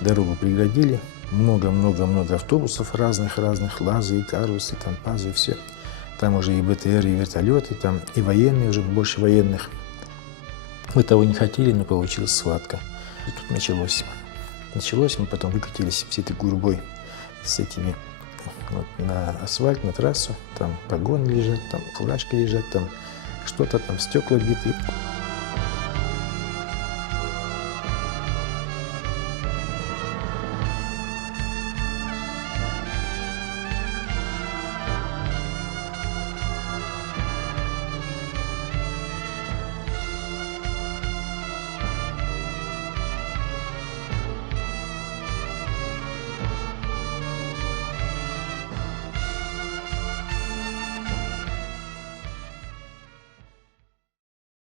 дорогу преградили. Много-много-много автобусов разных, лазы, и карусы, там пазы, и все. Там уже и БТР, и вертолеты, там и военные, уже больше военных. Мы того не хотели, но получилась схватка. И тут началось. Мы потом выкатились всей этой гурьбой с этими вот, на асфальт, на трассу. Там погоны лежат, там фуражки лежат, там что-то там, стекла битые.